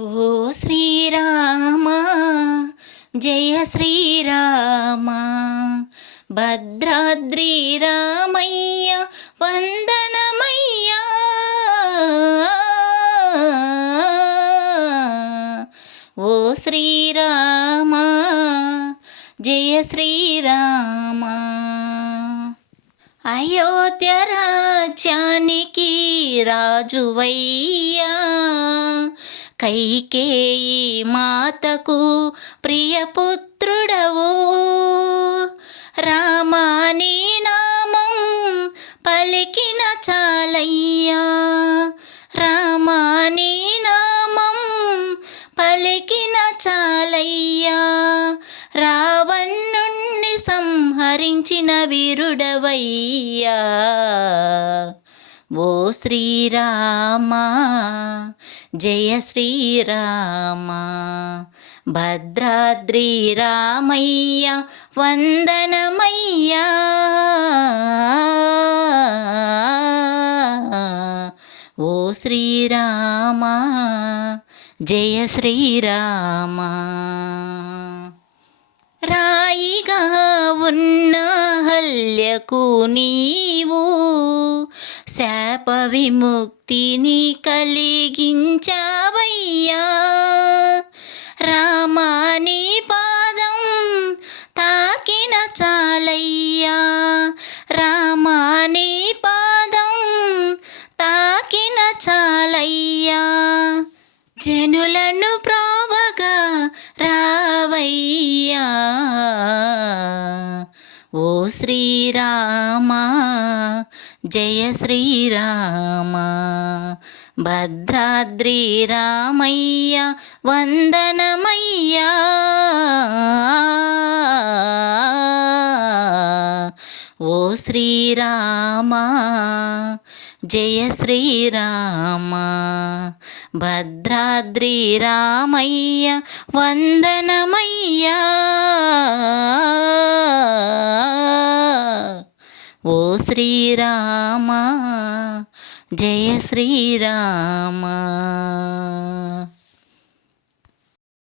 ఓ శ్రీరామ జయ శ్రీరామ భద్రాద్రి రామయ్య వందనమయ్య ఓ శ్రీరామ జయ శ్రీరామ అయోధ్య రాజ్యానికి రాజువయ్యా కైకేయి మాతకు ప్రియపుత్రుడవు రామాని నామం పలికిన చాలయ్యా రామాని నామం పలికిన చాలయ్యా రావణుణ్ణి సంహరించిన వీరుడవయ్యా ఓ శ్రీరామ జయ శ్రీరామ భద్రాద్రి రామయ్య వందనమయ్యా ఓ శ్రీరామ జయ శ్రీరామ రాయిగా ఉన్న హల్యకు నీవు శాప విముక్తిని కలిగించావయ్యా రామాని పాదం తాకిన చాలయ్యా రామాని పాదం తాకిన చాలయ్యా జనులను ప్రోవగా రావయ్యా ఓ శ్రీరామ జయ శ్రీరామ భద్రాద్రి రామయ్య వందనమయ్యా ఓ శ్రీరామ జయ శ్రీరామ భద్రాద్రి రామయ్య వందనమయ్యా ఓ శ్రీరామ జయ శ్రీరామ